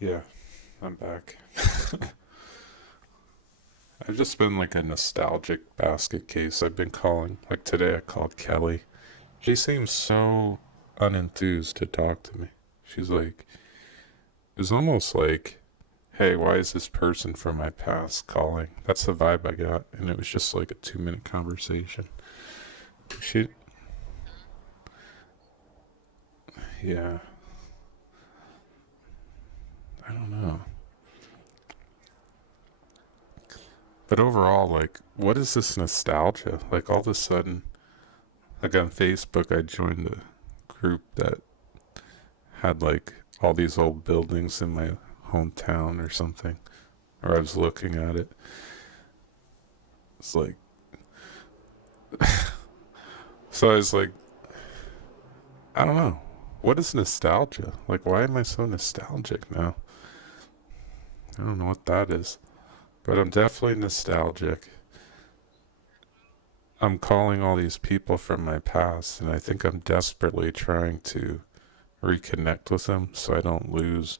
Yeah, I'm back. I've just been like a nostalgic basket case. I've been calling. Like today, I called Kelly. She seems so unenthused to talk to me. She's like, it was almost like, hey, why is this person from my past calling? That's the vibe I got. And it was just like a 2 minute conversation. She, yeah, I don't know. But overall, like, what is this nostalgia? Like, all of a sudden, like on Facebook, I joined a group that had like all these old buildings in my hometown or something, or I was looking at it. It's like, so I was like, I don't know. What is nostalgia? Like, why am I so nostalgic now? I don't know what that is, but I'm definitely nostalgic. I'm calling all these people from my past, and I think I'm desperately trying to reconnect with them so I don't lose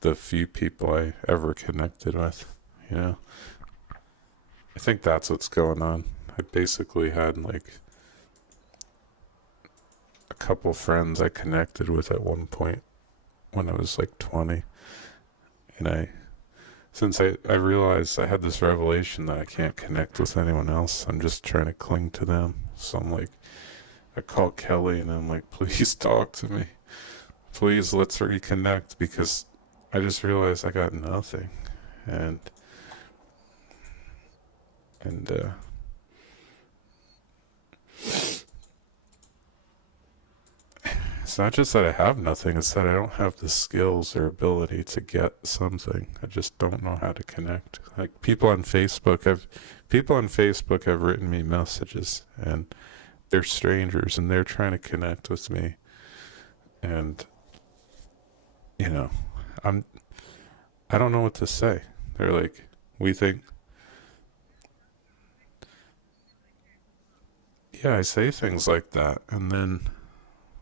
the few people I ever connected with, you know? I think that's what's going on. I basically had like a couple friends I connected with at one point when I was like 20. And since I realized I had this revelation that I can't connect with anyone else, I'm just trying to cling to them. So I'm like, I call Kelly and I'm like, please talk to me. Please let's reconnect because I just realized I got nothing. And, and, it's not just that I have nothing, it's that I don't have the skills or ability to get something. I just don't know how to connect. Like people on Facebook have written me messages and they're strangers and they're trying to connect with me and you know, I'm I don't know what to say. They're like, we think yeah, I say things like that and then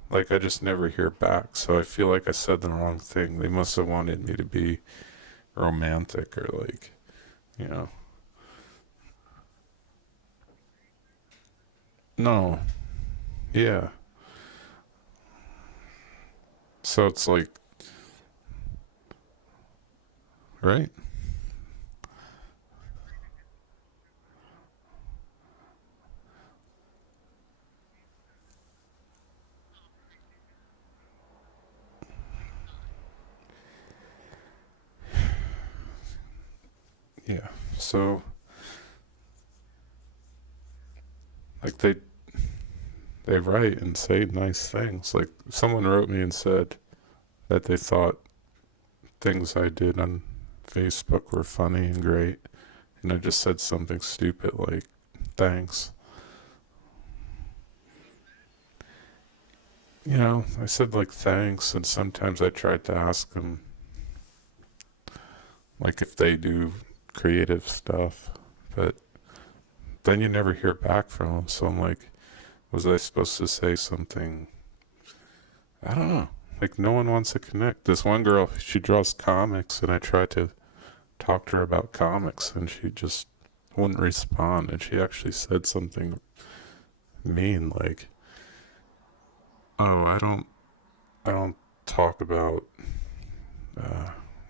like I just never hear back. So I feel like I said the wrong thing. They must have wanted me to be romantic or like, you know, no, yeah. So it's like, right? Yeah. So, like, they write and say nice things. Like, someone wrote me and said that they thought things I did on Facebook were funny and great. And I just said something stupid like, thanks. You know, I said, like, thanks. And sometimes I tried to ask them, like, if they do creative stuff. But then you never hear back from them. So I'm like, was I supposed to say something? I don't know. Like no one wants to connect. This one girl, she draws comics, and I tried to talk to her about comics, and she just wouldn't respond. And she actually said something mean, like, "Oh, I don't talk about."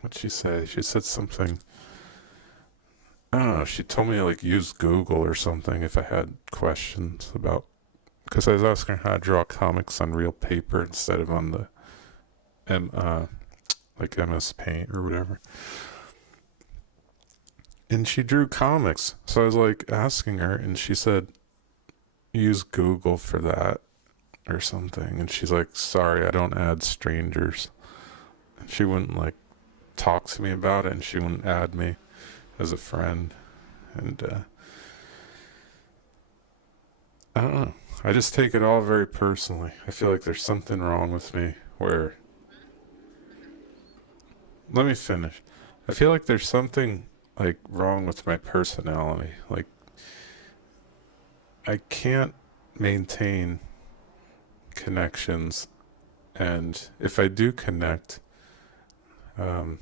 What'd she say? She said something. I don't know. She told me to like use Google or something if I had questions about. Because I was asking her how to draw comics on real paper instead of on the M like MS Paint or whatever. And she drew comics. So I was like asking her, and she said, use Google for that or something. And she's like, sorry, I don't add strangers. And she wouldn't like talk to me about it, and she wouldn't add me as a friend. And I don't know. I just take it all very personally. I feel like there's something wrong with me where. Let me finish. I feel like there's something like wrong with my personality. Like I can't maintain connections, and if I do connect, Um,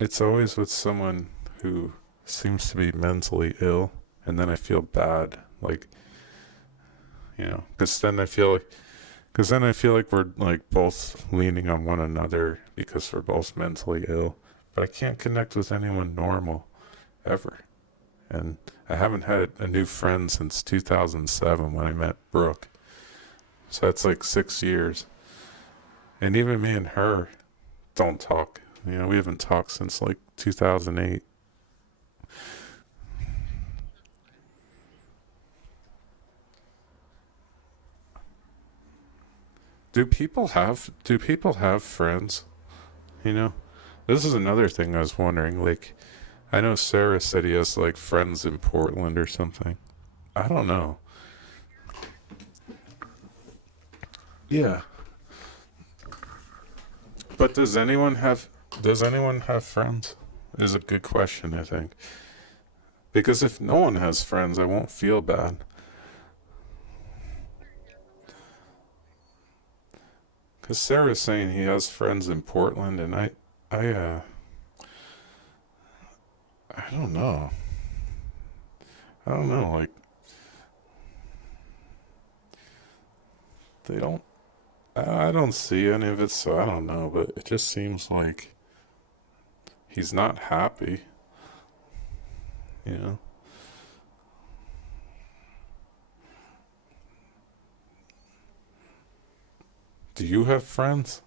it's always with someone who seems to be mentally ill, and then I feel bad, like, because then I feel like we're like both leaning on one another because we're both mentally ill, but I can't connect with anyone normal ever. And I haven't had a new friend since 2007 when I met Brooke. So that's like 6 years. And even me and her don't talk. We haven't talked since like 2008. Do people have friends? You know? This is another thing I was wondering. Like, I know Sarah said he has like friends in Portland or something. I don't know. Yeah. But does anyone have friends? Is a good question, I think. Because if no one has friends, I won't feel bad. Because Sarah's saying he has friends in Portland, and I don't know. I don't know. Like, they don't. I don't see any of it, so I don't know. But it just seems like he's not happy. You know. Do you have friends?